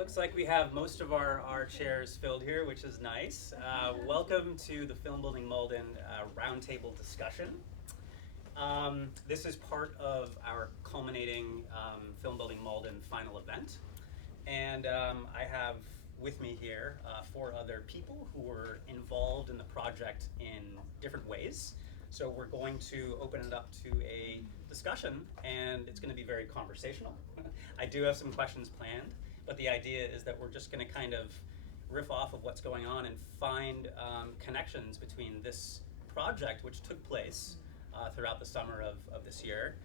Looks like we have most of our chairs filled here, which is nice. Welcome to the Filmbuilding Malden Roundtable discussion. This is part of our culminating Filmbuilding Malden final event. And I have with me here 4 other people who were involved in the project in different ways. So we're going to open it up to a discussion, and it's going to be very conversational. I do have some questions planned, but the idea is that we're just going to kind of riff off of what's going on and find connections between this project, which took place throughout the summer of this year,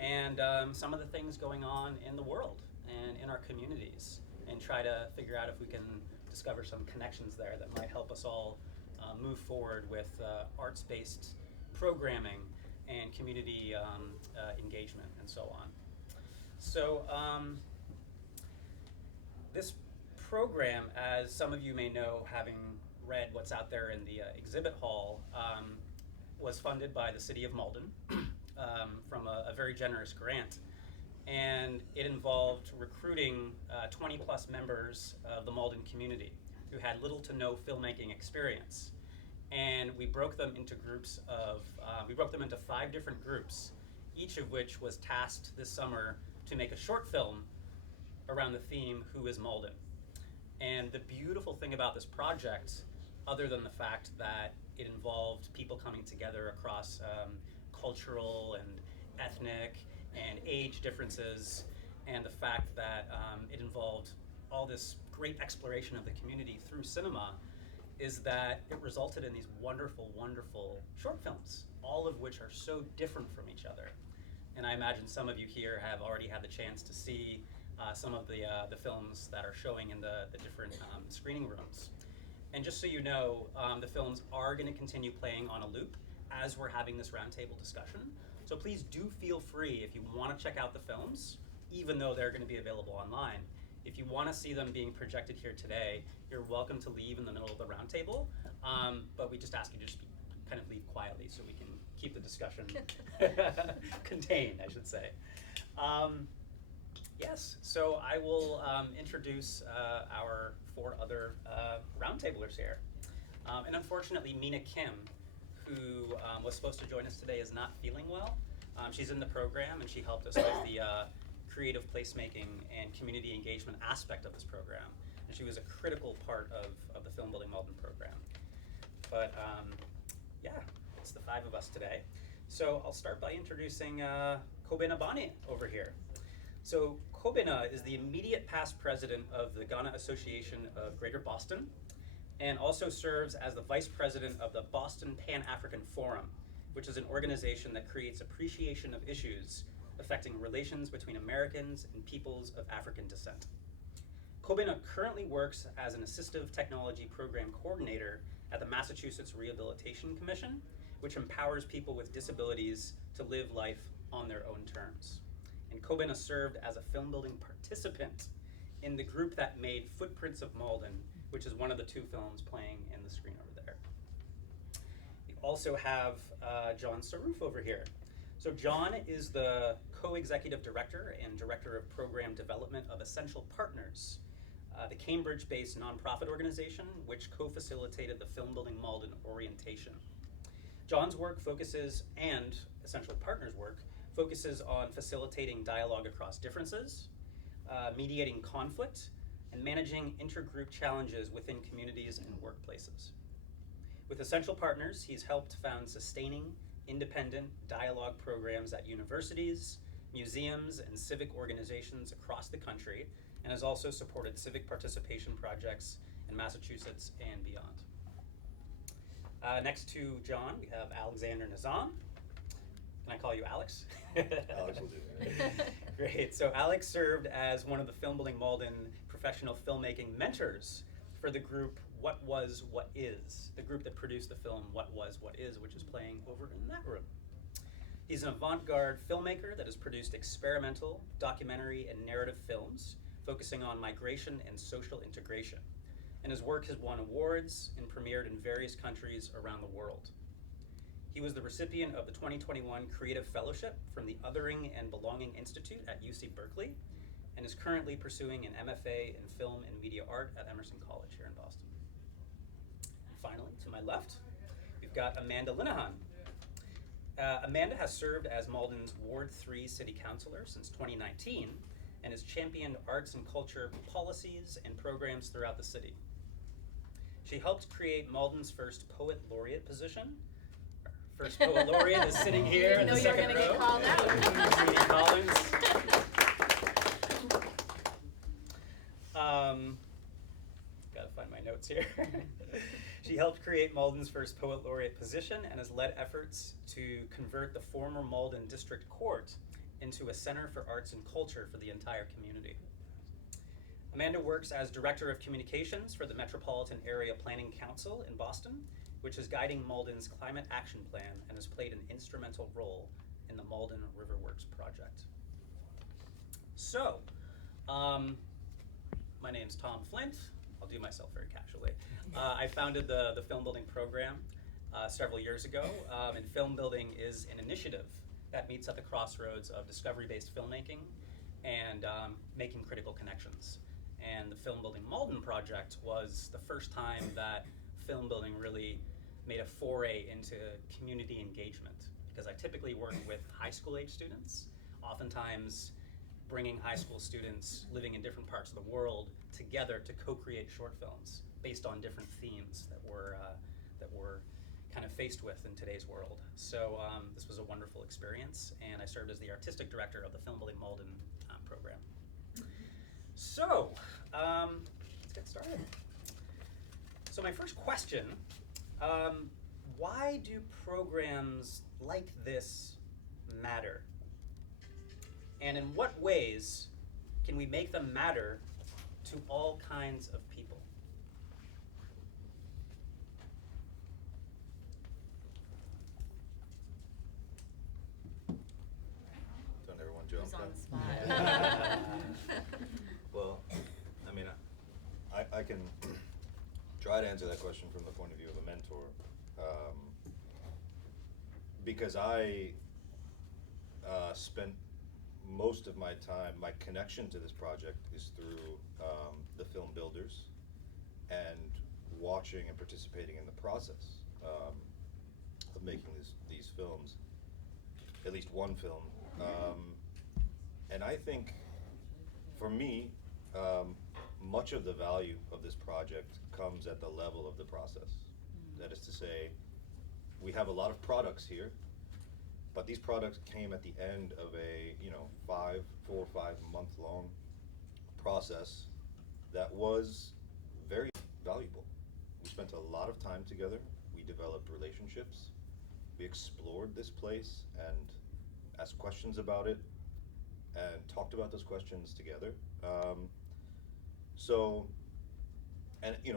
and some of the things going on in the world and in our communities, and try to figure out if we can discover some connections there that might help us all move forward with arts-based programming and community engagement and so on. So this program, as some of you may know, having read what's out there in the exhibit hall, was funded by the City of Malden from a very generous grant. And it involved recruiting 20 plus members of the Malden community who had little to no filmmaking experience. And we broke them into groups of, we broke them into 5 different groups, each of which was tasked this summer to make a short film around the theme, Who is Malden? And the beautiful thing about this project, other than the fact that it involved people coming together across cultural and ethnic and age differences, and the fact that it involved all this great exploration of the community through cinema, is that it resulted in these wonderful, wonderful short films, all of which are so different from each other. And I imagine some of you here have already had the chance to see some of the films that are showing in the different screening rooms. And just so you know, the films are going to continue playing on a loop as we're having this roundtable discussion. So please do feel free, if you want to check out the films, even though they're going to be available online. If you want to see them being projected here today, you're welcome to leave in the middle of the roundtable. But we just ask you to just kind of leave quietly so we can keep the discussion contained, I should say. Yes, so I will introduce our 4 other roundtablers here. And unfortunately, Mina Kim, who was supposed to join us today, is not feeling well. She's in the program, and she helped us with the creative placemaking and community engagement aspect of this program. And she was a critical part of the Filmbuilding Malden program. But yeah, it's the 5 of us today. So I'll start by introducing Kobena Bonney over here. So Kobena is the immediate past president of the Ghana Association of Greater Boston, and also serves as the vice president of the Boston Pan-African Forum, which is an organization that creates appreciation of issues affecting relations between Americans and peoples of African descent. Kobena currently works as an Assistive Technology Program Coordinator at the Massachusetts Rehabilitation Commission, which empowers people with disabilities to live life on their own terms. And Kobena served as a film-building participant in the group that made Footprints of Malden, which is one of the 2 films playing in the screen over there. We also have John Saroof over here. So John is the co-executive director and director of program development of Essential Partners, the Cambridge-based nonprofit organization which co-facilitated the Filmbuilding Malden orientation. John's work focuses, and Essential Partners' work, focuses on facilitating dialogue across differences, mediating conflict, and managing intergroup challenges within communities and workplaces. With Essential Partners, he's helped found sustaining, independent dialogue programs at universities, museums, and civic organizations across the country, and has also supported civic participation projects in Massachusetts and beyond. Next to John, we have Alexander Nizam. Can I call you Alex? Alex will do that. Great. So Alex served as one of the Filmbuilding Malden professional filmmaking mentors for the group What Was, What Is, the group that produced the film What Was, What Is, which is playing over in that room. He's an avant-garde filmmaker that has produced experimental, documentary, and narrative films focusing on migration and social integration. And his work has won awards and premiered in various countries around the world. He was the recipient of the 2021 Creative Fellowship from the Othering and Belonging Institute at UC Berkeley, and is currently pursuing an MFA in Film and Media Art at Emerson College here in Boston. Finally, to my left, we've got Amanda Linehan. Amanda has served as Malden's Ward 3 City Councilor since 2019 and has championed arts and culture policies and programs throughout the city. She helped create Malden's first Poet Laureate position. Our first Poet Laureate is sitting here in the second row. You know you're going to get called out. Judy Collins. Gotta find my notes here. She helped create Malden's first Poet Laureate position and has led efforts to convert the former Malden District Court into a center for arts and culture for the entire community. Amanda works as Director of Communications for the Metropolitan Area Planning Council in Boston, which is guiding Malden's Climate Action Plan and has played an instrumental role in the Malden Riverworks project. So, my name's Tom Flint. I'll do myself very casually. I founded the Filmbuilding program several years ago, and Filmbuilding is an initiative that meets at the crossroads of discovery-based filmmaking and making critical connections. And the Filmbuilding Malden project was the first time that Filmbuilding really made a foray into community engagement, because I typically work with high school age students, oftentimes bringing high school students living in different parts of the world together to co-create short films based on different themes that we're kind of faced with in today's world. So this was a wonderful experience, and I served as the artistic director of the Filmbuilding Malden program. So let's get started. So my first question, why do programs like this matter? And in what ways can we make them matter to all kinds of people? Don't everyone jump. Who's on the spot? Well, I mean, I can try to answer that question from the point of view of a mentor, because I spent most of my time, my connection to this project is through the film builders and watching and participating in the process of making these films, at least one film. And I think, for me, much of the value of this project comes at the level of the process. That is to say, we have a lot of products here, but these products came at the end of a 4 or 5 month long process that was very valuable. We spent a lot of time together. We developed relationships. We explored this place and asked questions about it and talked about those questions together.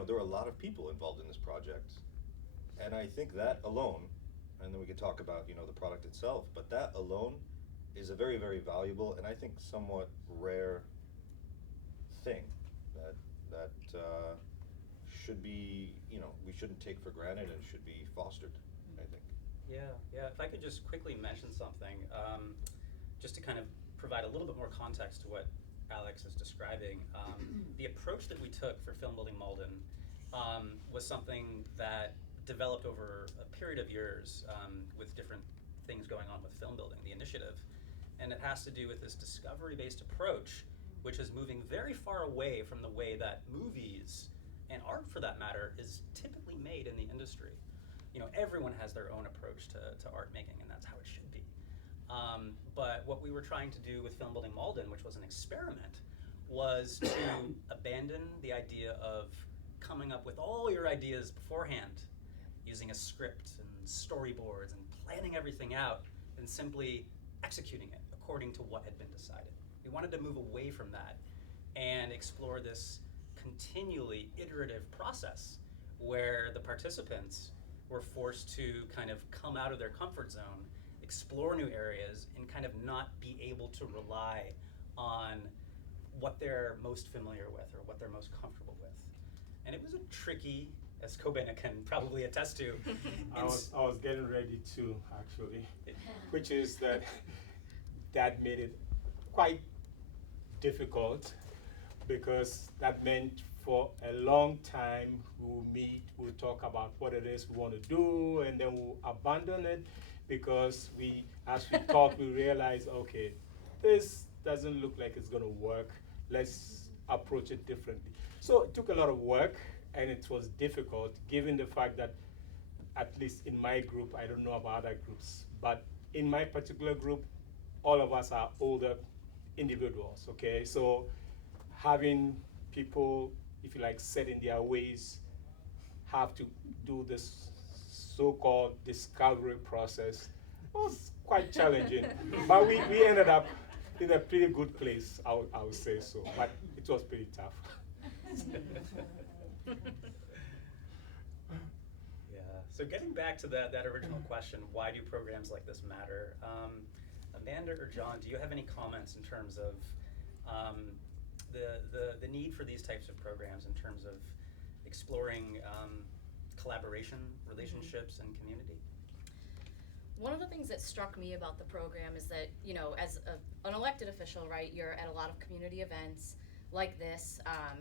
There were a lot of people involved in this project, and I think that alone, and then we could talk about the product itself, but that alone is a very, very valuable and I think somewhat rare thing that should be, we shouldn't take for granted and should be fostered, I think. Yeah. If I could just quickly mention something, just to kind of provide a little bit more context to what Alex is describing. The approach that we took for Filmbuilding Malden was something that developed over a period of years with different things going on with Filmbuilding, the initiative. And it has to do with this discovery-based approach, which is moving very far away from the way that movies, and art for that matter, is typically made in the industry. Everyone has their own approach to art making, and that's how it should be. But what we were trying to do with Filmbuilding Malden, which was an experiment, was to abandon the idea of coming up with all your ideas beforehand, using a script and storyboards and planning everything out, and simply executing it according to what had been decided. We wanted to move away from that and explore this continually iterative process where the participants were forced to kind of come out of their comfort zone, explore new areas, and kind of not be able to rely on what they're most familiar with or what they're most comfortable with. And it was a tricky, as Kobena can probably attest to. I was getting ready to, actually, which is that made it quite difficult because that meant for a long time we'll meet, we'll talk about what it is we want to do, and then we'll abandon it because as we talk, we realize, okay, this doesn't look like it's going to work. Let's approach it differently. So it took a lot of work, and it was difficult given the fact that, at least in my group, I don't know about other groups, but in my particular group, all of us are older individuals, okay? So having people, if you like, set in their ways, have to do this so-called discovery process was quite challenging. But we ended up in a pretty good place, I would say so. But it was pretty tough. Yeah. So getting back to that original question, why do programs like this matter? Amanda or John, do you have any comments in terms of the need for these types of programs in terms of exploring collaboration, relationships, and community? One of the things that struck me about the program is that, you know, as an elected official, right, you're at a lot of community events like this.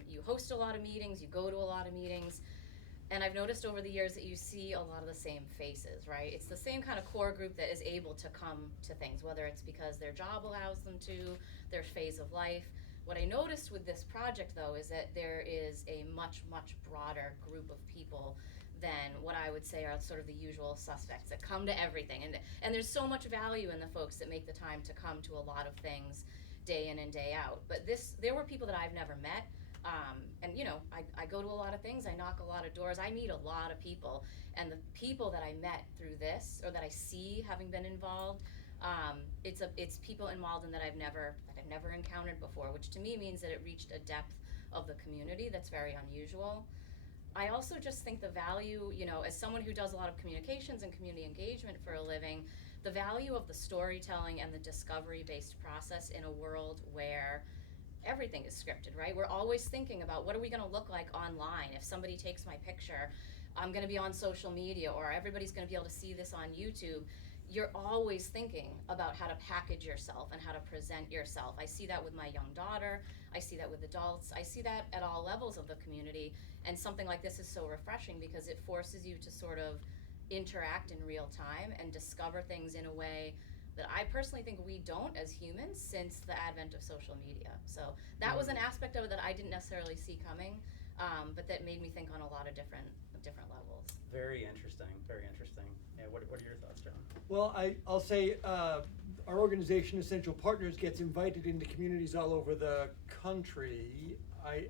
You host a lot of meetings, you go to a lot of meetings, and I've noticed over the years that you see a lot of the same faces, right? It's the same kind of core group that is able to come to things, whether it's because their job allows them to, their phase of life. What I noticed with this project, though, is that there is a much, much broader group of people than what I would say are sort of the usual suspects that come to everything. And there's so much value in the folks that make the time to come to a lot of things day in and day out. But there were people that I've never met. And you know, I go to a lot of things, I knock a lot of doors, I meet a lot of people. And the people that I met through this, or that I see having been involved, it's people in Malden that I've never encountered before, which to me means that it reached a depth of the community that's very unusual. I also just think the value, you know, as someone who does a lot of communications and community engagement for a living, the value of the storytelling and the discovery-based process in a world where everything is scripted, right? We're always thinking about what are we gonna look like online? If somebody takes my picture, I'm gonna be on social media, or everybody's gonna be able to see this on YouTube. You're always thinking about how to package yourself and how to present yourself. I see that with my young daughter, I see that with adults, I see that at all levels of the community, and something like this is so refreshing because it forces you to sort of interact in real time and discover things in a way that I personally think we don't as humans since the advent of social media. So that was an aspect of it that I didn't necessarily see coming, but that made me think on a lot of different levels. Very interesting, very interesting. Yeah, what are your thoughts, John? Well, I'll say our organization, Essential Partners, gets invited into communities all over the country.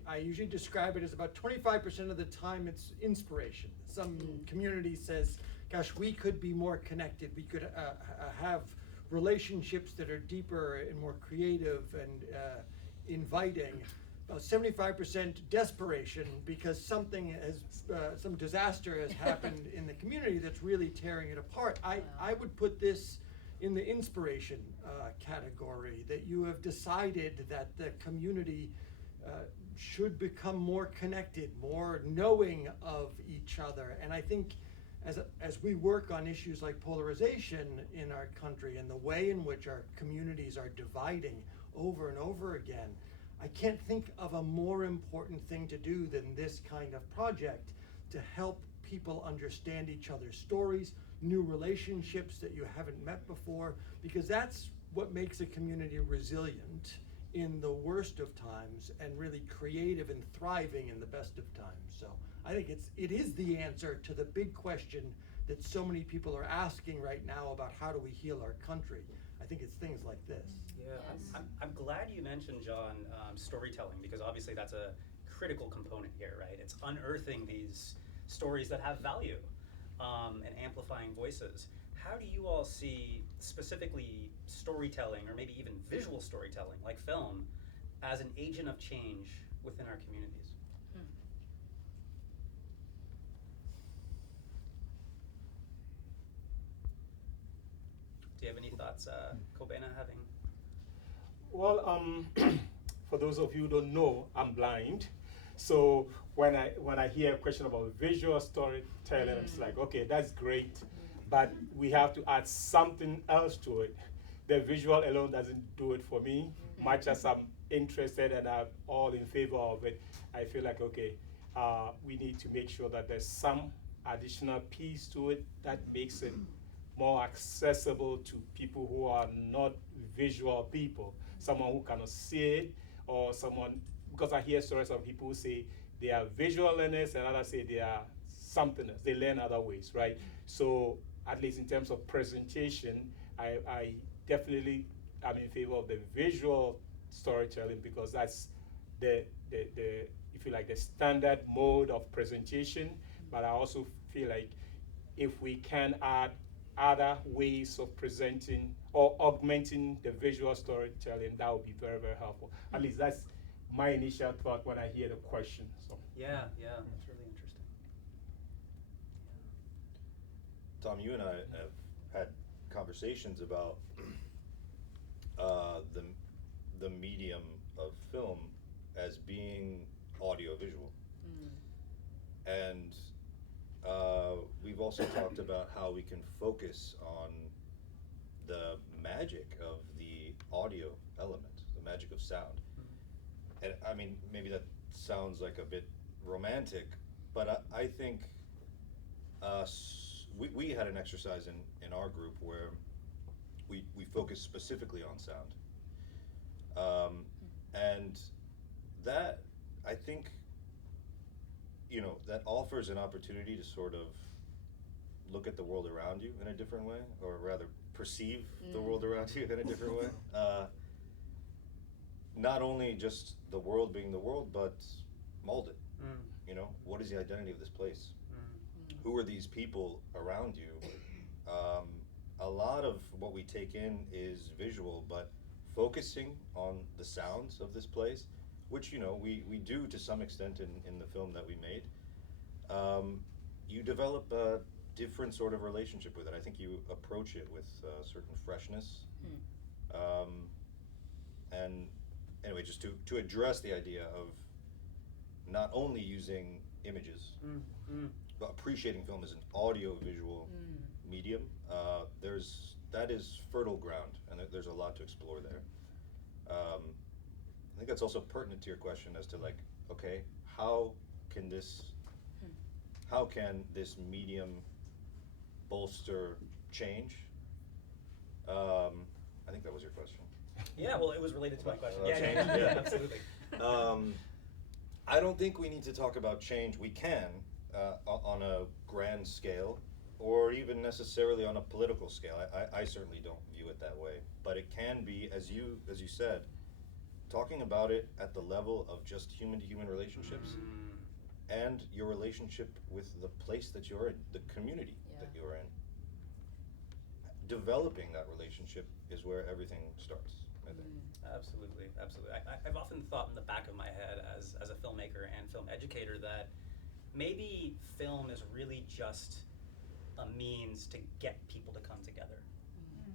I usually describe it as about 25% of the time it's inspiration. Some community says, gosh, we could be more connected. We could have relationships that are deeper and more creative and inviting. About 75% desperation because something some disaster has happened in the community that's really tearing it apart. I would put this in the inspiration category, that you have decided that the community should become more connected, more knowing of each other. And I think as we work on issues like polarization in our country and the way in which our communities are dividing over and over again, I can't think of a more important thing to do than this kind of project to help people understand each other's stories, new relationships that you haven't met before, because that's what makes a community resilient in the worst of times and really creative and thriving in the best of times. So I think it is the answer to the big question that so many people are asking right now about how do we heal our country. I think it's things like this. Yeah, Yes. I'm glad you mentioned, John, storytelling, because obviously that's a critical component here, right? It's unearthing these stories that have value and amplifying voices. How do you all see specifically storytelling, or maybe even visual storytelling, like film, as an agent of change within our communities? Do you have any thoughts, Kobena, having? Well, for those of you who don't know, I'm blind. So when I hear a question about visual storytelling, it's like, okay, that's great, but we have to add something else to it. The visual alone doesn't do it for me, much as I'm interested and are all in favor of it, I feel like, okay, we need to make sure that there's some additional piece to it that makes it more accessible to people who are not visual people, someone who cannot see it, or someone, because I hear stories of people who say they are visual learners and others say they are something else, they learn other ways, right? So at least in terms of presentation, I definitely am in favor of the visual storytelling, because that's the if you like, the standard mode of presentation. But I also feel like if we can add other ways of presenting or augmenting the visual storytelling, that would be very, very helpful. At least that's my initial thought when I hear the question. So Yeah, that's really interesting. Tom, you and I have had conversations about the medium of film as being audio-visual. And we've also talked about how we can focus on the magic of the audio element, the magic of sound. And I mean, maybe that sounds like a bit romantic, but I think we had an exercise in our group where we focused specifically on sound. And that, I think, you know, that offers an opportunity to sort of look at the world around you in a different way, or rather perceive the world around you in a different way. Not only just the world being the world, but Malden. You know, what is the identity of this place? Who are these people around you? A lot of what we take in is visual, but focusing on the sounds of this place, which, you know, we do to some extent in the film that we made, you develop a different sort of relationship with it. I think you approach it with a certain freshness. And anyway, just to address the idea of not only using images, but appreciating film as an audio-visual medium, that is fertile ground, and there's a lot to explore there. I think that's also pertinent to your question as to, like, okay, how can this medium bolster change? I think that was your question. Yeah, well, it was related to my question. Change? Yeah, absolutely. I don't think we need to talk about change. We can, on a grand scale, or even necessarily on a political scale. I certainly don't view it that way. But it can be, as you said, talking about it at the level of just human-to-human relationships and your relationship with the place that you're in, the community that you're in. Developing that relationship is where everything starts, I think. Absolutely. I've often thought in the back of my head as a filmmaker and film educator that maybe film is really just a means to get people to come together.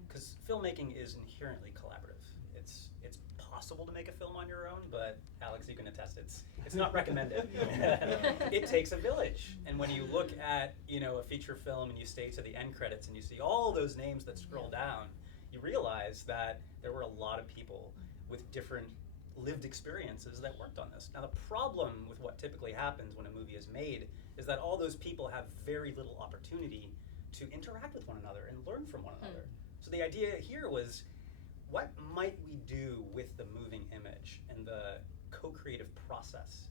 Because filmmaking is inherently collaborative. It's possible to make a film on your own, but Alex, you can attest, it's not recommended. It takes a village. And when you look at, you know, a feature film and you stay to the end credits and you see all those names that scroll down, you realize that there were a lot of people with different lived experiences that worked on this. Now, the problem with what typically happens when a movie is made is that all those people have very little opportunity to interact with one another and learn from one another. So the idea here was, what might we do with the moving image and the co-creative process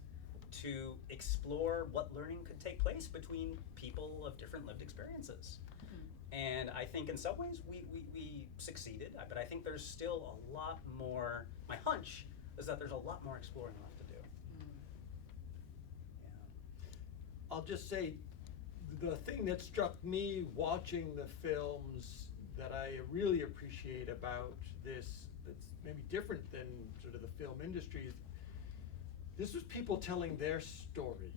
to explore what learning could take place between people of different lived experiences? And I think in some ways we succeeded, but I think there's still a lot more. My hunch is that there's a lot more exploring left to do. I'll just say, the thing that struck me watching the films that I really appreciate about this, that's maybe different than sort of the film industry, is this was people telling their story.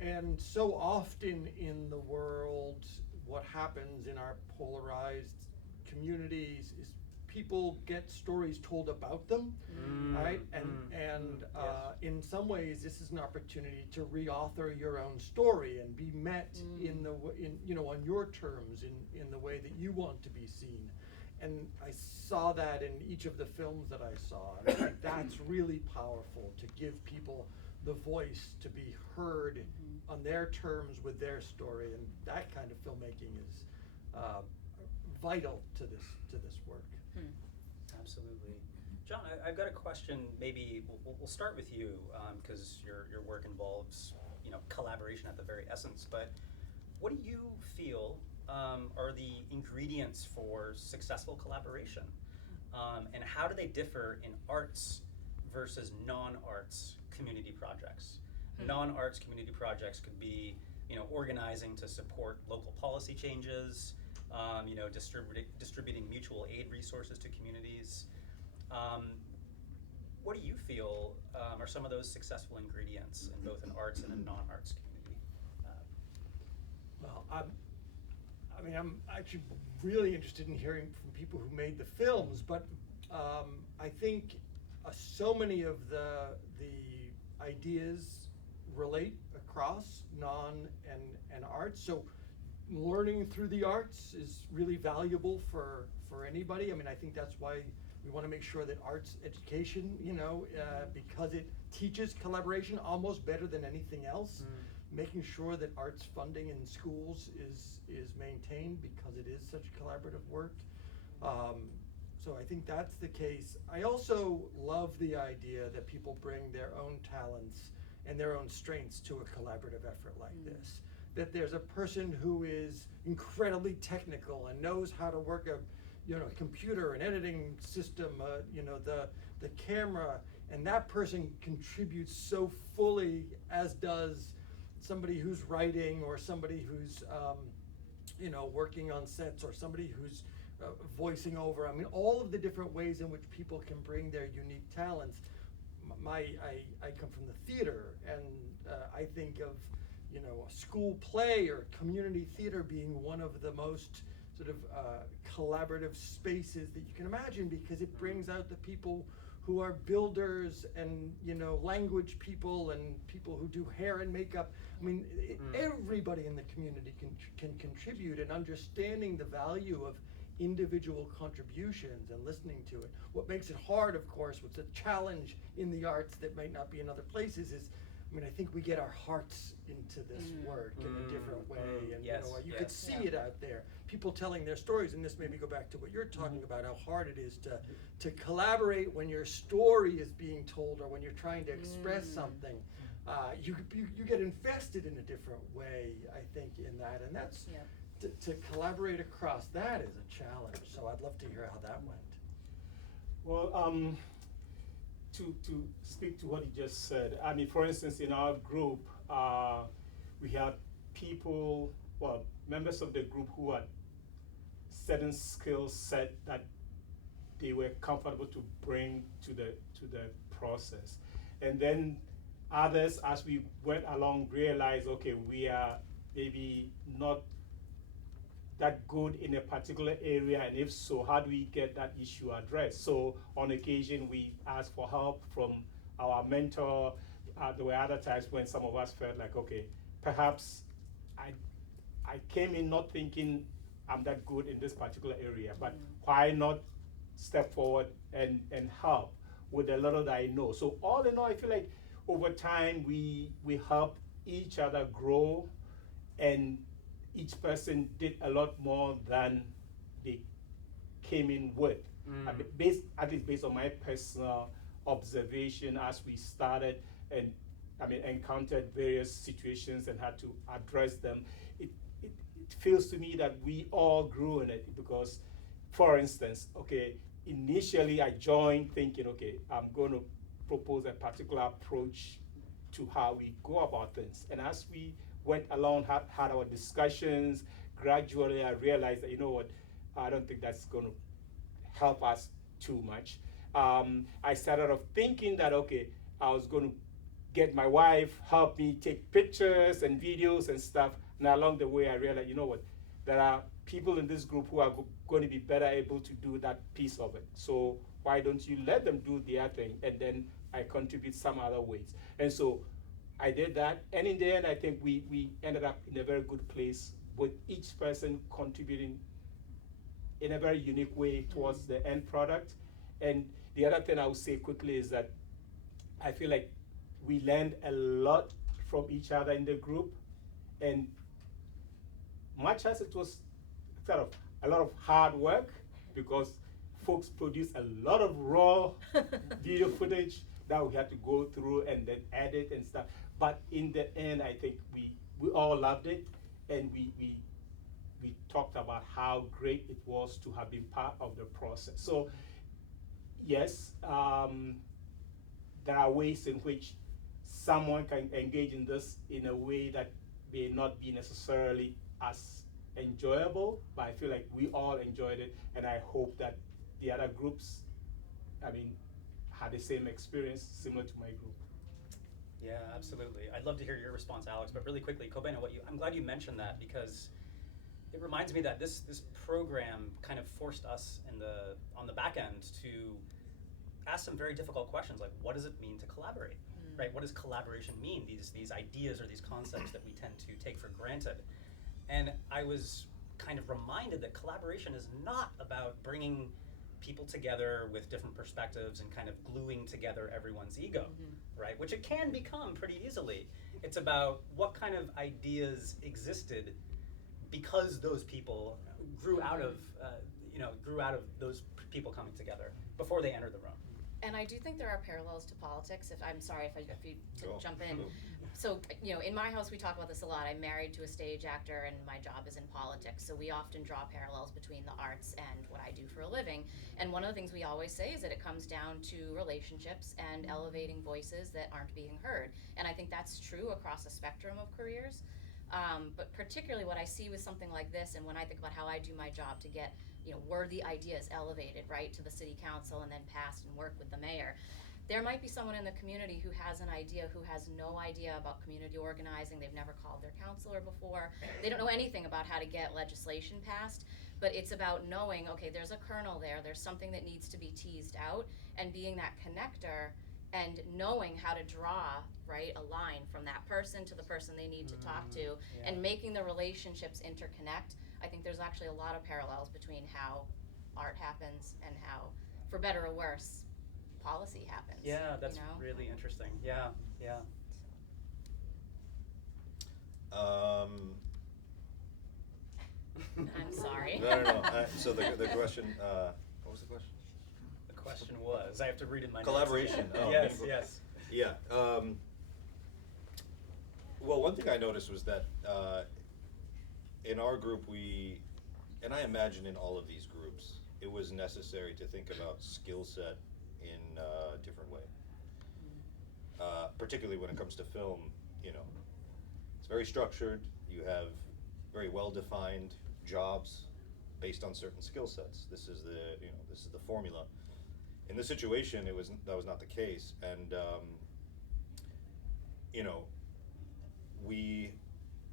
And so often in the world, what happens in our polarized communities is people get stories told about them, right? And in some ways, this is an opportunity to re-author your own story and be met in you know, on your terms, in the way that you want to be seen. And I saw that in each of the films that I saw. And I think that's really powerful, to give people the voice to be heard on their terms with their story. And that kind of filmmaking is vital to this work. Absolutely. John, I've got a question. Maybe we'll start with you, because your work involves, collaboration at the very essence. But what do you feel are the ingredients for successful collaboration? And how do they differ in arts versus non-arts community projects? Non-arts community projects could be, organizing to support local policy changes, distributing mutual aid resources to communities. What do you feel are some of those successful ingredients in both an arts and a non-arts community? Well, I'm actually really interested in hearing from people who made the films, but I think so many of the ideas relate across non and arts. So learning through the arts is really valuable for anybody. I think that's why we want to make sure that arts education, because it teaches collaboration almost better than anything else. Making sure that arts funding in schools is maintained, because it is such collaborative work. So I think that's the case. I also love the idea that people bring their own talents and their own strengths to a collaborative effort like this. That there's a person who is incredibly technical and knows how to work a computer, an editing system, the camera, and that person contributes so fully, as does somebody who's writing, or somebody who's working on sets, or somebody who's voicing over. All of the different ways in which people can bring their unique talents. I come from the theater, and I think of a school play or community theater being one of the most sort of collaborative spaces that you can imagine, because it brings out the people who are builders and language people and people who do hair and makeup. Everybody in the community can contribute, and understanding the value of individual contributions and listening to it. What makes it hard, of course, what's a challenge in the arts that might not be in other places is, I think we get our hearts into this work in a different way, and you could see it out there. People telling their stories, and this made me go back to what you're talking about, how hard it is to collaborate when your story is being told, or when you're trying to express something. You get invested in a different way, I think, in that, and that's to collaborate across that is a challenge. So I'd love to hear how that went. Well, to speak to what you just said, for instance, in our group, we had people, members of the group who had certain skill set that they were comfortable to bring to the process. And then others, as we went along, realized, okay, we are maybe not that good in a particular area, and if so, how do we get that issue addressed? So on occasion, we asked for help from our mentor. There were other times when some of us felt like, okay, perhaps I came in not thinking I'm that good in this particular area, but why not step forward and help with a little that I know? So all in all, I feel like over time, we help each other grow, and each person did a lot more than they came in with. At least based on my personal observation as we started and encountered various situations and had to address them, it feels to me that we all grew in it, because, for instance, okay, initially I joined thinking, okay, I'm going to propose a particular approach to how we go about things. And as we went along, had our discussions, gradually I realized that, I don't think that's going to help us too much. I started off thinking that, okay, I was going to get my wife, help me take pictures and videos and stuff. And along the way, I realized, there are people in this group who are going to be better able to do that piece of it. So why don't you let them do their thing, and then I contribute some other ways. And so I did that, and in the end, I think we ended up in a very good place with each person contributing in a very unique way towards the end product. And the other thing I would say quickly is that I feel like we learned a lot from each other in the group, and much as it was sort of a lot of hard work, because folks produced a lot of raw video footage that we had to go through and then edit and stuff. But in the end, I think we all loved it, and we talked about how great it was to have been part of the process. So yes, there are ways in which someone can engage in this in a way that may not be necessarily as enjoyable, but I feel like we all enjoyed it, and I hope that the other groups, had the same experience similar to my group. Yeah, absolutely. I'd love to hear your response, Alex, but really quickly, Kobena, I'm glad you mentioned that, because it reminds me that this program kind of forced us on the back end to ask some very difficult questions, like what does it mean to collaborate, right? What does collaboration mean? These ideas or these concepts that we tend to take for granted. And I was kind of reminded that collaboration is not about bringing people together with different perspectives and kind of gluing together everyone's ego, right? Which it can become pretty easily. It's about what kind of ideas existed because those people grew out of those people coming together before they entered the room. And I do think there are parallels to politics. If you Sure. jump in. Sure. So, in my house we talk about this a lot. I'm married to a stage actor, and my job is in politics. So we often draw parallels between the arts and what I do for a living. And one of the things we always say is that it comes down to relationships and elevating voices that aren't being heard. And I think that's true across a spectrum of careers. But particularly what I see with something like this, and when I think about how I do my job to get worthy ideas elevated, right, to the city council and then passed and work with the mayor. There might be someone in the community who has an idea, who has no idea about community organizing. They've never called their counselor before. They don't know anything about how to get legislation passed. But it's about knowing, okay, there's a kernel there. There's something that needs to be teased out, and being that connector and knowing how to draw, right, a line from that person to the person they need to talk to, and making the relationships interconnect. I think there's actually a lot of parallels between how art happens and how, for better or worse, policy happens. Yeah, that's really interesting. Yeah. I'm sorry. No. So the question, what was the question? The question was, I have to read in my notes. Collaboration. Oh, yes. meaningful. Yes. Yeah. Well, one thing I noticed was that in our group, and I imagine in all of these groups, it was necessary to think about skill set in a different way. Particularly when it comes to film, it's very structured. You have very well-defined jobs based on certain skill sets. This is the formula. In this situation, that was not the case, and we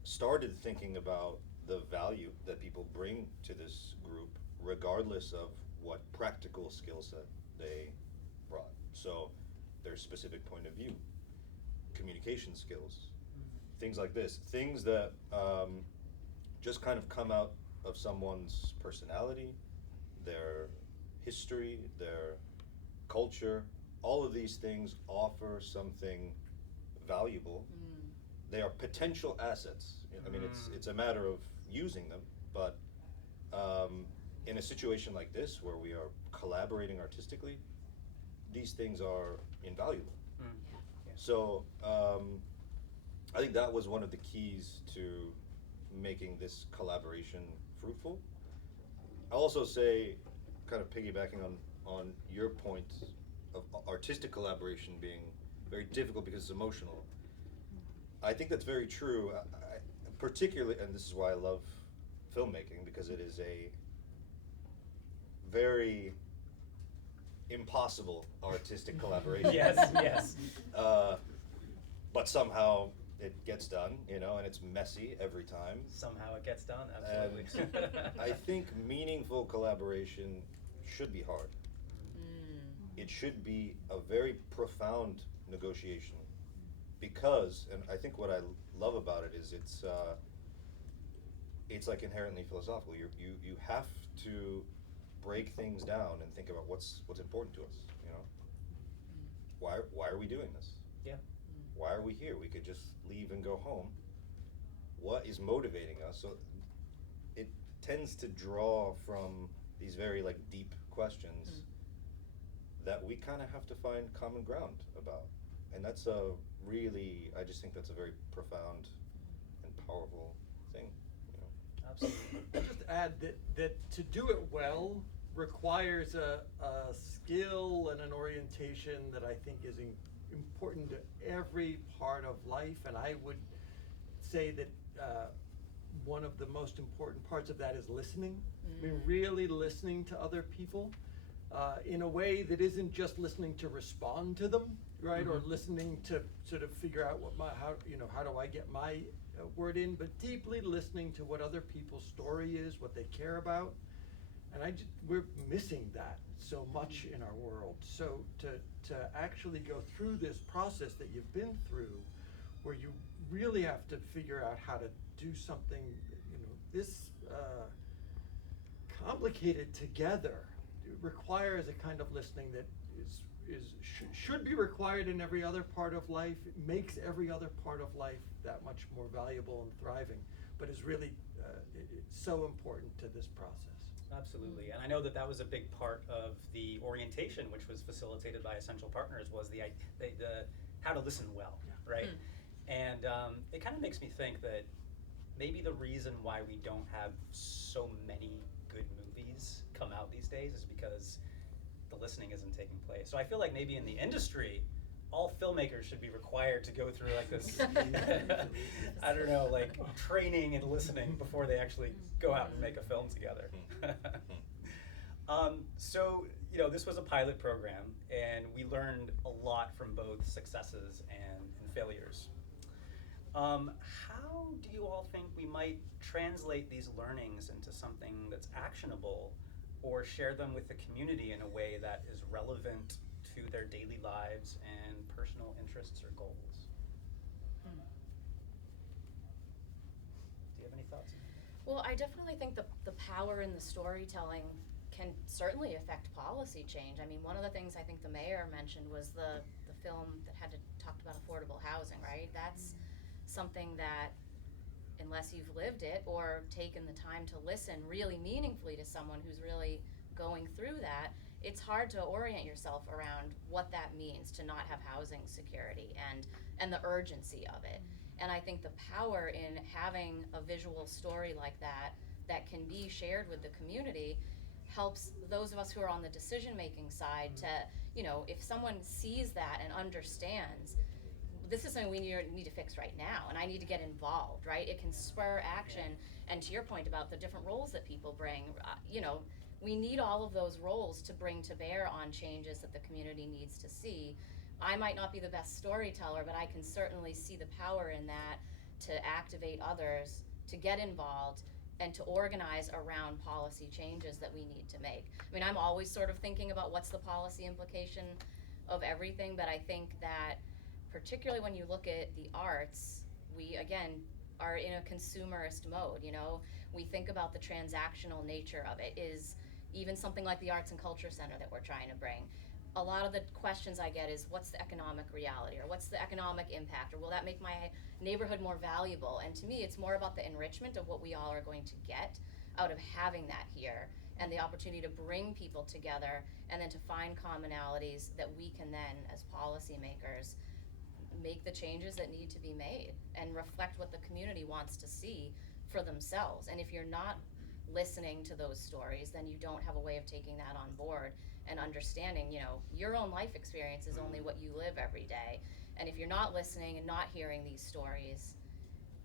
started thinking about the value that people bring to this group, regardless of what practical skill set they brought. So their specific point of view, communication skills, things like this, things that just kind of come out of someone's personality, their history, their culture. All of these things offer something valuable. They are potential assets. I mean, it's a matter of using them, but in a situation like this where we are collaborating artistically, these things are invaluable. So I think that was one of the keys to making this collaboration fruitful. I'll also say, kind of piggybacking on your point of artistic collaboration being very difficult because it's emotional. I think that's very true, particularly, and this is why I love filmmaking, because it is a very impossible artistic collaboration. Yes. But somehow it gets done, and it's messy every time. Somehow it gets done, absolutely. And I think meaningful collaboration should be hard. It should be a very profound negotiation, because, and I think what I love about it is it's like inherently philosophical. You have to break things down and think about what's important to us, you know? Why are we doing this? Yeah. Why are we here? We could just leave and go home. What is motivating us? So it tends to draw from these very like deep questions that we kind of have to find common ground about. And that's I just think that's a very profound and powerful thing, you know? Absolutely. I'll just add that to do it well requires a skill and an orientation that I think is important to every part of life, and I would say that one of the most important parts of that is listening. I mean, really listening to other people in a way that isn't just listening to respond to them, right? Or listening to sort of figure out how do I get my word in, but deeply listening to what other people's story is, what they care about. And we're missing that so much in our world. So to actually go through this process that you've been through, where you really have to figure out how to do something, this complicated together, it requires a kind of listening that should be required in every other part of life. It makes every other part of life that much more valuable and thriving, but is really it's so important to this process. Absolutely, and I know that was a big part of the orientation, which was facilitated by Essential Partners, was the how to listen well, right? And it kind of makes me think that maybe the reason why we don't have so many good movies come out these days is because the listening isn't taking place. So I feel like maybe in the industry, all filmmakers should be required to go through like this, I don't know, like training and listening before they actually go out and make a film together. So, this was a pilot program, and we learned a lot from both successes and failures. How do you all think we might translate these learnings into something that's actionable, or share them with the community in a way that is relevant to their daily lives and personal interests or goals? Do you have any thoughts? Well, I definitely think the power in the storytelling can certainly affect policy change. I mean, one of the things I think the mayor mentioned was the film that talked about affordable housing, right? That's something that, unless you've lived it or taken the time to listen really meaningfully to someone who's really going through that, it's hard to orient yourself around what that means to not have housing security and the urgency of it. And I think the power in having a visual story like that can be shared with the community helps those of us who are on the decision-making side to, if someone sees that and understands, this is something we need to fix right now, and I need to get involved, right? It can spur action. And to your point about the different roles that people bring, we need all of those roles to bring to bear on changes that the community needs to see. I might not be the best storyteller, but I can certainly see the power in that to activate others, to get involved, and to organize around policy changes that we need to make. I mean, I'm always sort of thinking about what's the policy implication of everything, but I think that particularly when you look at the arts, we, again, are in a consumerist mode, We think about the transactional nature of it. Is even something like the Arts and Culture Center that we're trying to bring. A lot of the questions I get is, what's the economic reality, or what's the economic impact, or will that make my neighborhood more valuable? And to me, it's more about the enrichment of what we all are going to get out of having that here, and the opportunity to bring people together, and then to find commonalities that we can then, as policymakers, make the changes that need to be made and reflect what the community wants to see for themselves. And if you're not listening to those stories, then you don't have a way of taking that on board and understanding, your own life experience is only what you live every day. And if you're not listening and not hearing these stories,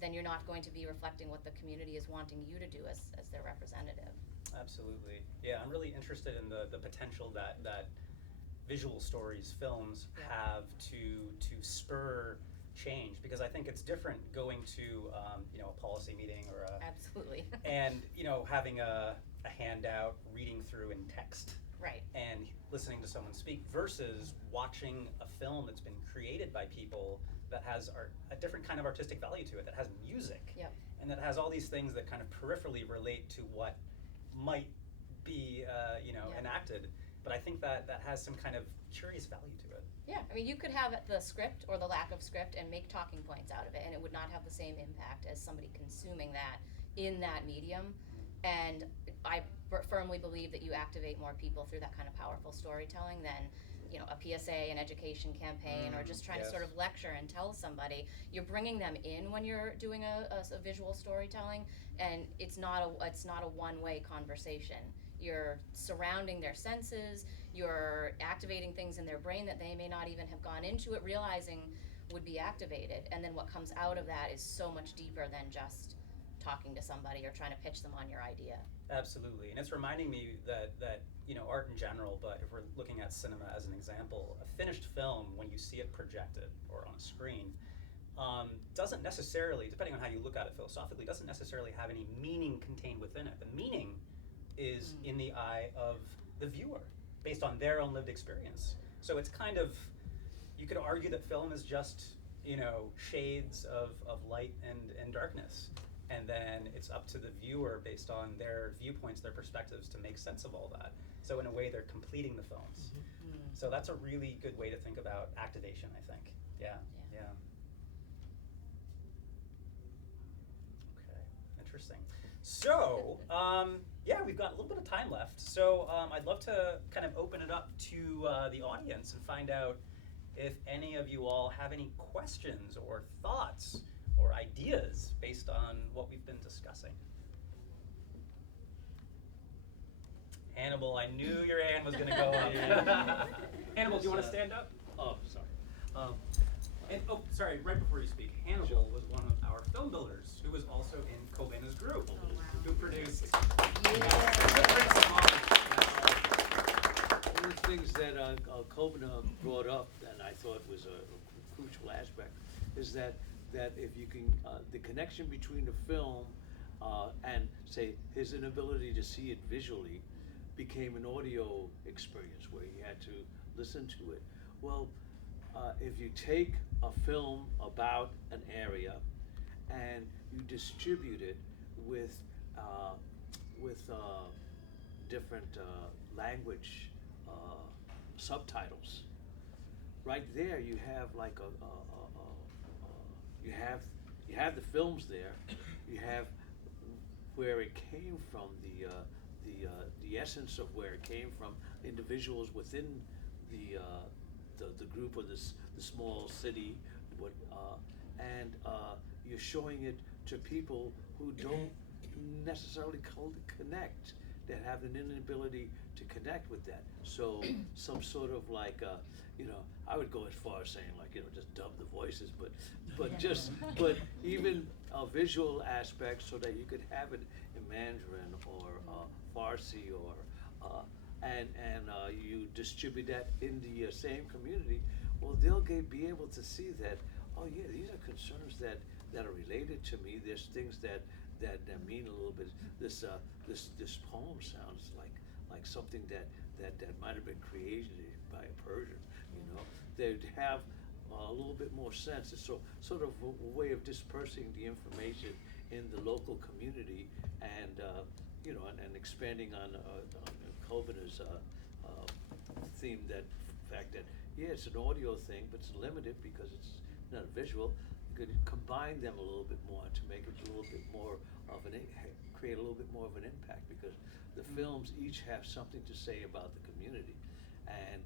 then you're not going to be reflecting what the community is wanting you to do as their representative. Absolutely. Yeah, I'm really interested in the potential that visual stories, films have to spur change, because I think it's different going to a policy meeting or Absolutely. and having a handout, reading through in text, right, and listening to someone speak, versus watching a film that's been created by people that has a different kind of artistic value to it, that has music, Yep. and that has all these things that kind of peripherally relate to what might be, Yeah. enacted. But I think that has some kind of curious value to it. Yeah, I mean, you could have the script or the lack of script and make talking points out of it, and it would not have the same impact as somebody consuming that in that medium. And I firmly believe that you activate more people through that kind of powerful storytelling than, a PSA, an education campaign, or just trying to sort of lecture and tell somebody. You're bringing them in when you're doing a visual storytelling, and it's not a one-way conversation. You're surrounding their senses, you're activating things in their brain that they may not even have gone into it realizing would be activated, and then what comes out of that is so much deeper than just talking to somebody or trying to pitch them on your idea. Absolutely, and it's reminding me that art in general, but if we're looking at cinema as an example, a finished film, when you see it projected or on a screen, doesn't necessarily, depending on how you look at it philosophically, doesn't necessarily have any meaning contained within it. The meaning is in the eye of the viewer, based on their own lived experience. So it's kind of, you could argue that film is just, shades of light and darkness. And then it's up to the viewer, based on their viewpoints, their perspectives, to make sense of all that. So in a way, they're completing the films. So that's a really good way to think about activation, I think. Yeah. Okay, interesting. So, we've got a little bit of time left. So I'd love to kind of open it up to the audience and find out if any of you all have any questions or thoughts or ideas based on what we've been discussing. Hannibal, I knew your hand was going to go up. Hannibal, do you want to stand up? Oh, sorry. Sorry, right before you speak, Hannibal was one of our film builders who was also in Kobena's group, who produced Footprints of Malden. One of the things that Kobena brought up that I thought was a crucial aspect is that if you can, the connection between the film and, say, his inability to see it visually became an audio experience where he had to listen to it. Well, if you take a film about an area and you distribute it with different language subtitles, right there you have like you have the films there, you have where it came from, the essence of where it came from, individuals within the group or the small city, and you're showing it to people who don't necessarily connect, that have an inability to connect with that. So some sort of like, I would go as far as saying like, just dub the voices, but even a visual aspect so that you could have it in Mandarin or Farsi or and you distribute that in the same community. Well, they'll be able to see that, oh yeah, these are concerns that are related to me. There's things that mean a little bit. This poem sounds like something that might have been created by a Persian. They'd have a little bit more sense. It's sort of a way of dispersing the information in the local community, and and expanding on Kobena's theme, that fact that it's an audio thing, but it's limited because it's not a visual. You could combine them a little bit more to make it a little bit more of create a little bit more of an impact, because the films each have something to say about the community, and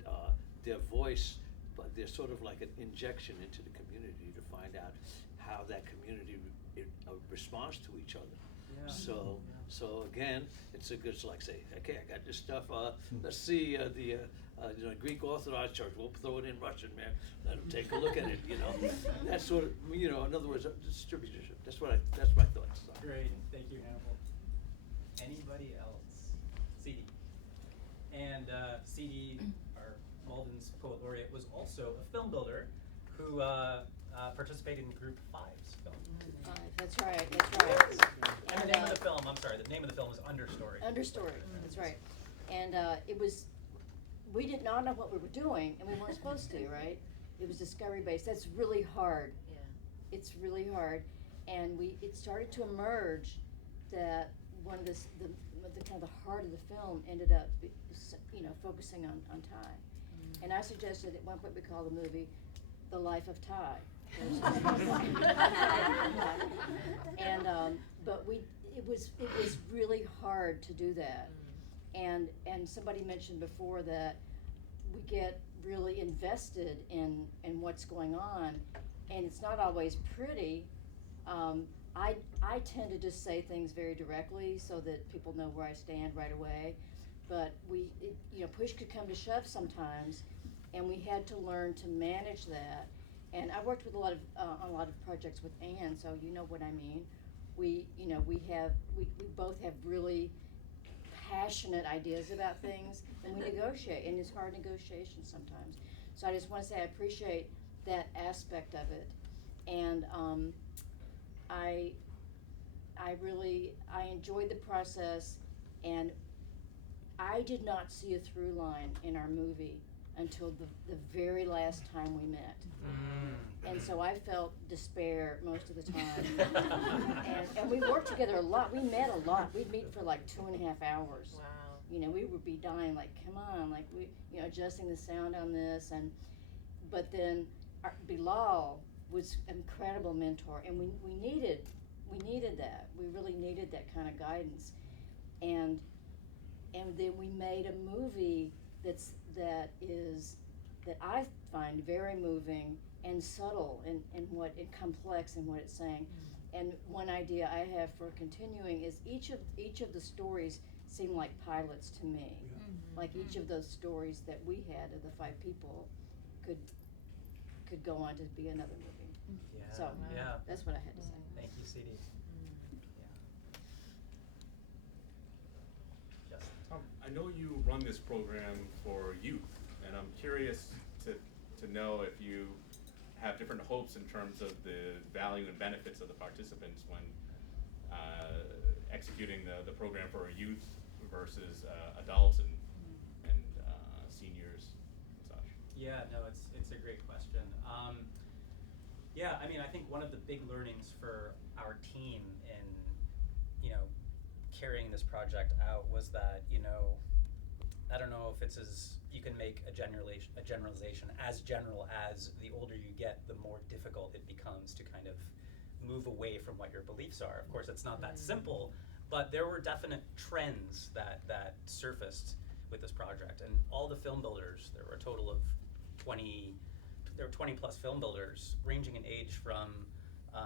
their voice, but they're sort of like an injection into the community to find out how that community responds to each other. So again, it's a good, like say, okay, I got this stuff. Let's see the Greek Orthodox Church. We'll throw it in Russian, man. Let them take a look at it. That sort of, in other words, distributorship. That's my thoughts. Great, thank you, Hannibal. Anybody else? CD. And CD, our Malden's poet laureate, was also a film builder who participated in Group 5's film. That's right. And the name of the film, I'm sorry, the name of the film is Understory. Understory, that's right. And we did not know what we were doing, and we weren't supposed to, right? it was discovery based. That's really hard. Yeah. It's really hard, and it started to emerge that one of the kind of the heart of the film ended up, focusing on Ty. And I suggested at one point we call the movie "The Life of Ty." And but it was really hard to do that, and somebody mentioned before that we get really invested in what's going on, and it's not always pretty. I tend to just say things very directly so that people know where I stand right away, but push could come to shove sometimes, and we had to learn to manage that. And I worked with on a lot of projects with Ann, so you know what I mean. We both have really passionate ideas about things, and we negotiate, and it's hard negotiation sometimes. So I just want to say I appreciate that aspect of it, and I enjoyed the process, and I did not see a through line in our movie until the very last time we met. And so I felt despair most of the time. and we worked together a lot. We met a lot. We'd meet for like 2.5 hours. Wow. We would be dying, like, come on, like, adjusting the sound on this. But then Bilal was an incredible mentor, and we needed that. We really needed that kind of guidance. And then we made a movie that I find very moving and subtle and complex in what it's saying. And one idea I have for continuing is each of the stories seem like pilots to me. Like each of those stories that we had of the 5 people could go on to be another movie. Yeah. So yeah. that's what I had to say. Thank you, CD. Yeah. Justin. Tom, I know you run this program for youth, and I'm curious to know if you have different hopes in terms of the value and benefits of the participants when executing the program for youth versus adults and seniors and such. Yeah, no, it's a great question. Yeah, I mean, I think one of the big learnings for our team in, carrying this project out was that, I don't know if it's you can make a generalization as general as the older you get, the more difficult it becomes to kind of move away from what your beliefs are. Of course, it's not that simple, but there were definite trends that surfaced with this project. And all the film builders, there were a total of 20 plus film builders ranging in age from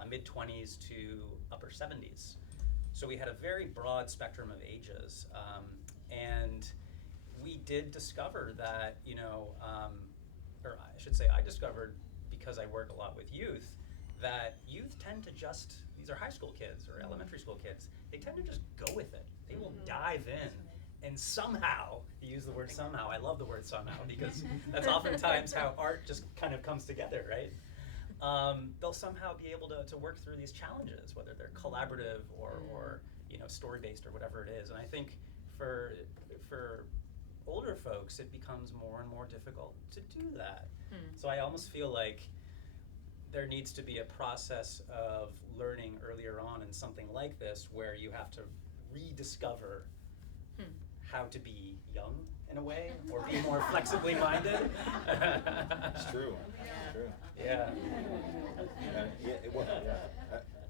mid-20s to upper 70s. So we had a very broad spectrum of ages. And we did discover that, or I should say I discovered, because I work a lot with youth, that youth tend to these are high school kids or elementary school kids, they tend to just go with it. They will dive in. And somehow, you use the word somehow, I love the word somehow, because that's oftentimes how art just kind of comes together, right? They'll somehow be able to work through these challenges, whether they're collaborative or story-based or whatever it is. And I think for older folks, it becomes more and more difficult to do that. So I almost feel like there needs to be a process of learning earlier on in something like this where you have to rediscover how to be young in a way, or be more flexibly minded. It's true. It's true. Yeah.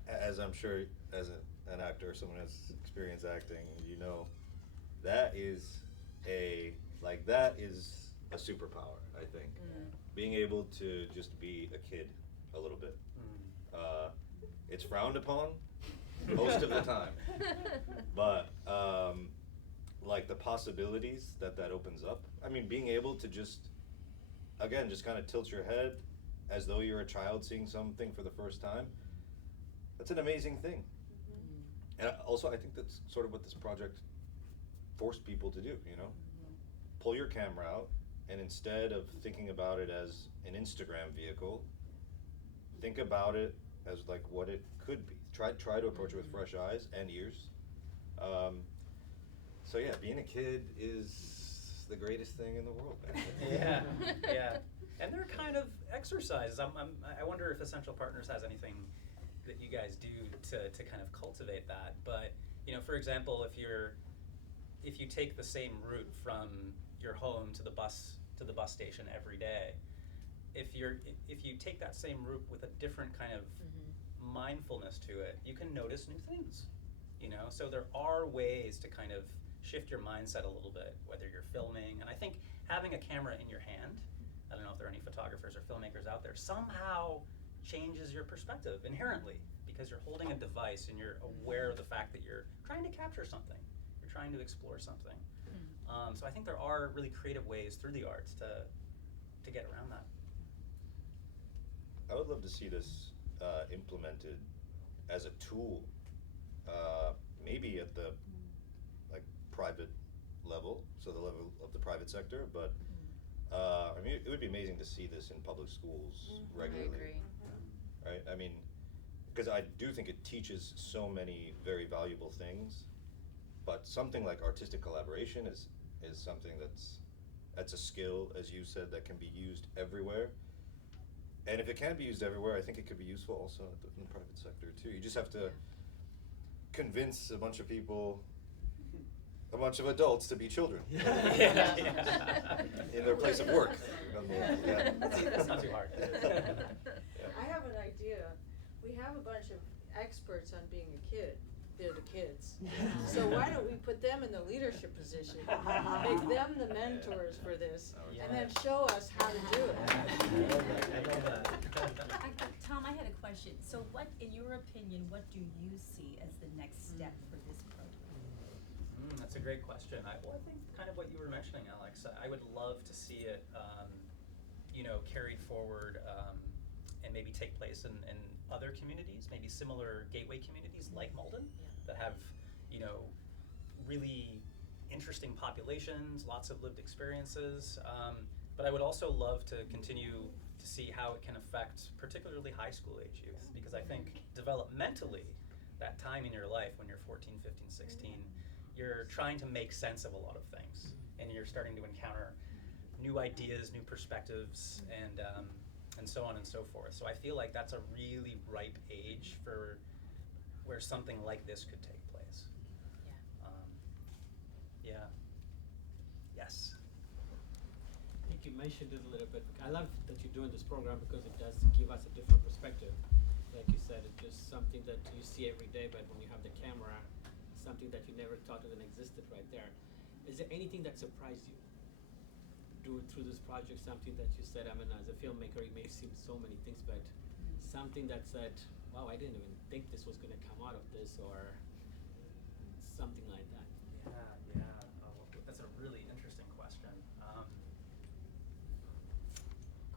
As I'm sure, as an actor, someone has experience acting, that is a superpower, I think. Being able to just be a kid a little bit. It's frowned upon most of the time, but the possibilities that opens up. I mean, being able to just kind of tilt your head as though you're a child seeing something for the first time, that's an amazing thing. And also, I think that's sort of what this project forced people to do, Pull your camera out, and instead of thinking about it as an Instagram vehicle, think about it as like what it could be. Try to approach it with fresh eyes and ears. So yeah, being a kid is the greatest thing in the world, man. Yeah. And they're kind of exercises. I wonder if Essential Partners has anything that you guys do to kind of cultivate that. But, you know, for example, if you take the same route from your home to the bus station every day, if you take that same route with a different kind of mindfulness to it, you can notice new things, you know? So there are ways to kind of shift your mindset a little bit, whether you're filming, and I think having a camera in your hand, I don't know if there are any photographers or filmmakers out there, somehow changes your perspective inherently, because you're holding a device and you're aware of the fact that you're trying to capture something, you're trying to explore something. So I think there are really creative ways through the arts to get around that. I would love to see this implemented as a tool, maybe at the private level, so the level of the private sector, but I mean, it would be amazing to see this in public schools regularly. I agree. Right? I mean, because I do think it teaches so many very valuable things, but something like artistic collaboration is something that's a skill, as you said, that can be used everywhere. And if it can be used everywhere, I think it could be useful also in the private sector too. You just have to convince a bunch of people, a bunch of adults to be children in their place of work. Yeah. That's not too hard. I have an idea. We have a bunch of experts on being a kid. They're the kids. So why don't we put them in the leadership position, make them the mentors for this, and then show us how to do it. Tom, I had a question. So what, in your opinion, what do you see as the next step for this program? That's a great question. I think kind of what you were mentioning, Alex. I would love to see it, you know, carried forward and maybe take place in other communities, maybe similar gateway communities like Malden, that have, you know, really interesting populations, lots of lived experiences. But I would also love to continue to see how it can affect particularly high school age youth, because I think developmentally, that time in your life when you're 14, 15, 16, you're trying to make sense of a lot of things, and you're starting to encounter new ideas, new perspectives, and so on and so forth. So I feel like that's a really ripe age for where something like this could take place. Yes. I think you mentioned it a little bit. I love that you're doing this program because it does give us a different perspective. Like you said, it's just something that you see every day, but when you have the camera, something that you never thought even existed right there. Is there anything that surprised you doing through this project? Something that you said, I mean, as a filmmaker, you may have seen so many things, but something that said, wow, I didn't even think this was going to come out of this, or something like that. Yeah. Oh, that's a really interesting question.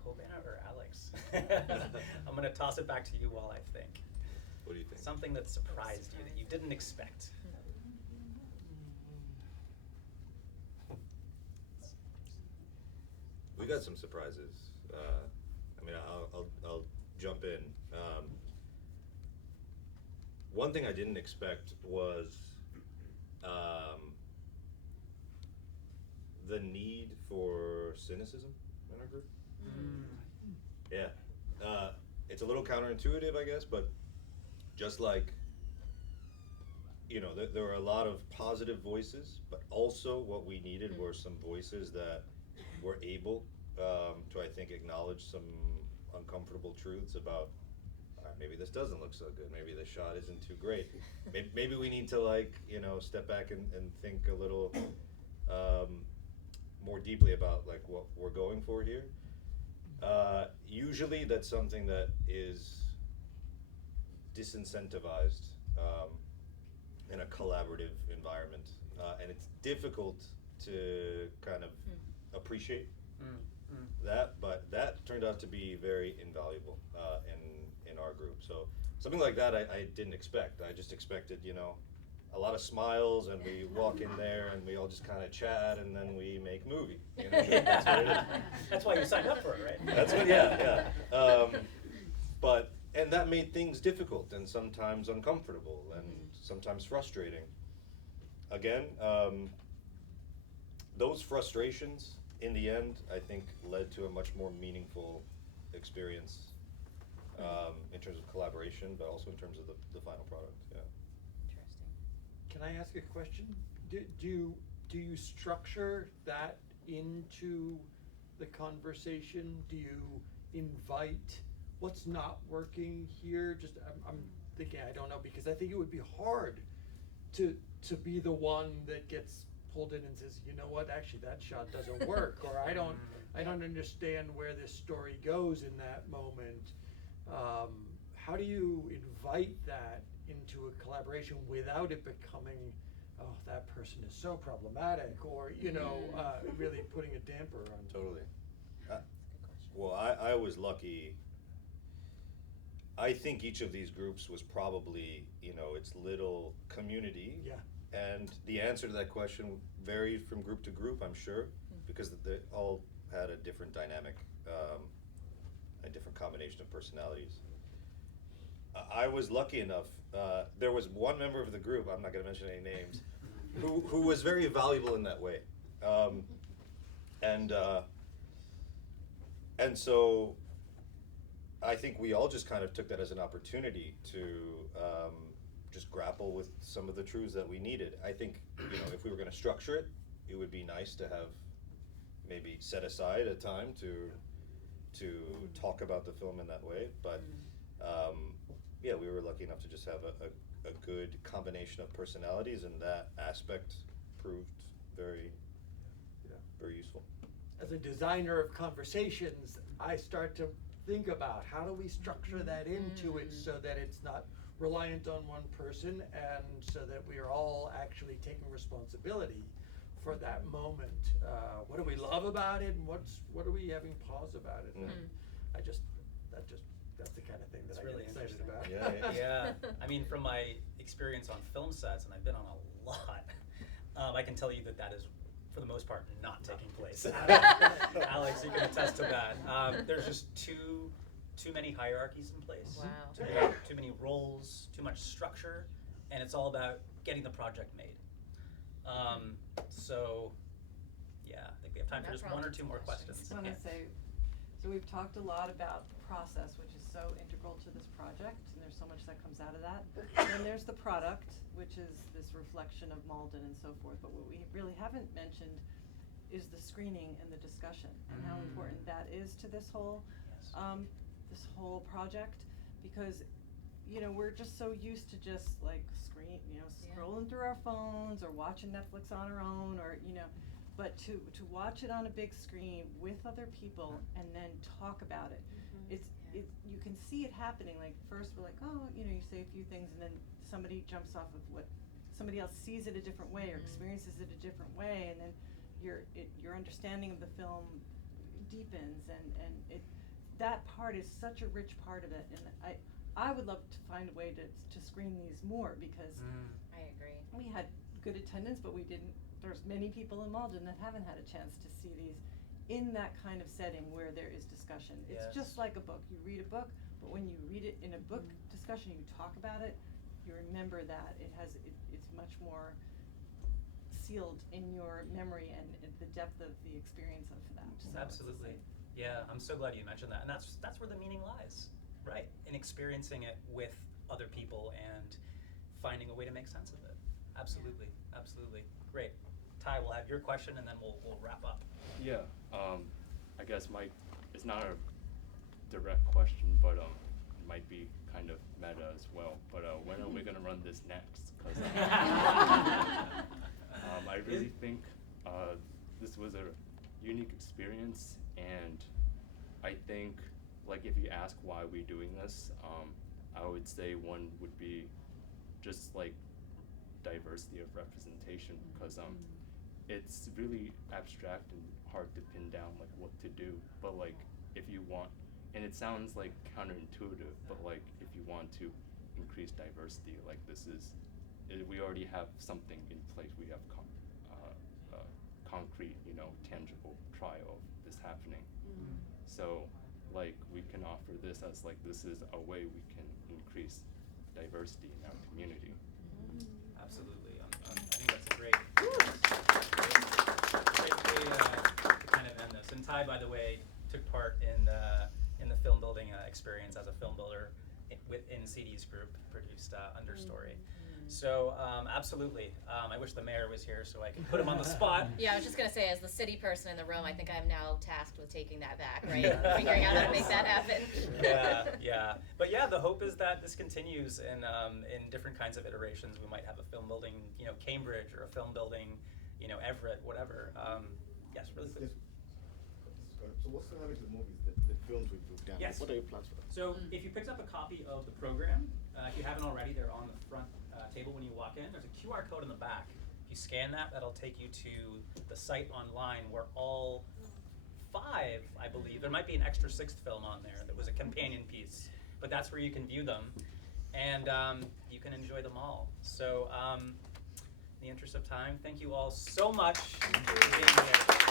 Kobena or Alex? I'm going to toss it back to you while I think. What do you think? Something that surprised you that you didn't expect. We got some surprises. I mean, I'll jump in. One thing I didn't expect was the need for cynicism in our group. Yeah, it's a little counterintuitive, I guess, but just like, you know, there were a lot of positive voices, but also what we needed were some voices that were able to, I think, acknowledge some uncomfortable truths about maybe this doesn't look so good, maybe the shot isn't too great, maybe we need to, like, you know, step back and think a little more deeply about, like, what we're going for here. Usually that's something that is disincentivized in a collaborative environment, and it's difficult to kind of appreciate that, but that turned out to be very invaluable in our group. So something like that I didn't expect. I just expected, you know, a lot of smiles, and we walk in there and we all just kind of chat, and then we make movie. You know, that's what it is. That's why you signed up for it, right? That's what, but, and that made things difficult and sometimes uncomfortable and sometimes frustrating. Again, those frustrations in the end, I think led to a much more meaningful experience in terms of collaboration, but also in terms of the final product. Yeah. Interesting. Can I ask a question? Do you structure that into the conversation? Do you invite what's not working here? Just I'm thinking, I don't know, because I think it would be hard to be the one that gets pulled in and says, you know what, actually that shot doesn't work, or I don't understand where this story goes in that moment. How do you invite that into a collaboration without it becoming, oh, that person is so problematic, or really putting a damper on? Totally. Well, I was lucky. I think each of these groups was probably, its little community. Yeah. And the answer to that question varied from group to group, I'm sure, because they all had a different dynamic, a different combination of personalities. I was lucky enough. There was one member of the group, I'm not going to mention any names, who was very valuable in that way. And so I think we all just kind of took that as an opportunity to just grapple with some of the truths that we needed. I think, if we were going to structure it, it would be nice to have maybe set aside a time to talk about the film in that way. But yeah, we were lucky enough to just have a good combination of personalities, and that aspect proved very useful. As a designer of conversations, I start to think about how do we structure that into it so that it's not reliant on one person, and so that we are all actually taking responsibility for that moment. What do we love about it, and what are we having pause about it? That's the kind of thing that It's I really get excited interesting. about. Yeah. I mean, from my experience on film sets, and I've been on a lot, I can tell you that is, for the most part, not taking place. Alex, you can attest to that. There's just too many hierarchies in place. Wow. Too many roles, too much structure, and it's all about getting the project made. So, yeah, I think we have time for just one or two more questions. I just want to say, so we've talked a lot about process, which is so integral to this project, and there's so much that comes out of that. And there's the product, which is this reflection of Malden and so forth. But what we really haven't mentioned is the screening and the discussion, and how important that is to this whole project, because we're just so used to just like scrolling through our phones or watching Netflix on our own, or but to watch it on a big screen with other people and then talk about it. You can see it happening. Like first we're like, oh, you say a few things, and then somebody jumps off of what somebody else sees it a different way or experiences it a different way, and then your understanding of the film deepens, and that part is such a rich part of it. And I would love to find a way to screen these more, because I agree. we had good attendance, but there's many people in Malden that haven't had a chance to see these in that kind of setting where there is discussion. It's just like a book. You read a book, but when you read it in a book discussion, you talk about it, you remember that it's much more sealed in your memory and the depth of the experience of that. So Absolutely. Yeah, I'm so glad you mentioned that. And that's where the meaning lies, right? In experiencing it with other people and finding a way to make sense of it. Absolutely. Absolutely. Great. Ty, we'll have your question and then we'll wrap up. Yeah, I guess it's not a direct question, but it might be kind of meta as well. But when are we gonna run this next? 'Cause I really think this was a unique experience, and I think if you ask why we're doing this, I would say one would be just diversity of representation, because it's really abstract and hard to pin down what to do, but if you want, and it sounds counterintuitive, but if you want to increase diversity, we already have something in place. We have concrete, tangible trial of this happening. So we can offer this as this is a way we can increase diversity in our community. Absolutely. I think that's a great way to kind of Ty, by the way, took part in the film building experience as a film builder within CD's group, produced Understory. So absolutely, I wish the mayor was here so I could put him on the spot. Yeah, I was just gonna say, as the city person in the room, I think I'm now tasked with taking that back, right? Yeah. Figuring out how to make that happen. Yeah. But yeah, the hope is that this continues in different kinds of iterations. We might have a film building, Cambridge, or a film building, Everett, whatever. Yes, really please. So what's the name of the movies, the films we've done? Yes. What are your plans for that? So if you picked up a copy of the program, if you haven't already, they're on the front table when you walk in. There's a QR code in the back. If you scan that, that'll take you to the site online where all 5, I believe, there might be an extra 6th film on there that was a companion piece, but that's where you can view them, and you can enjoy them all. So in the interest of time, thank you all so much for being here.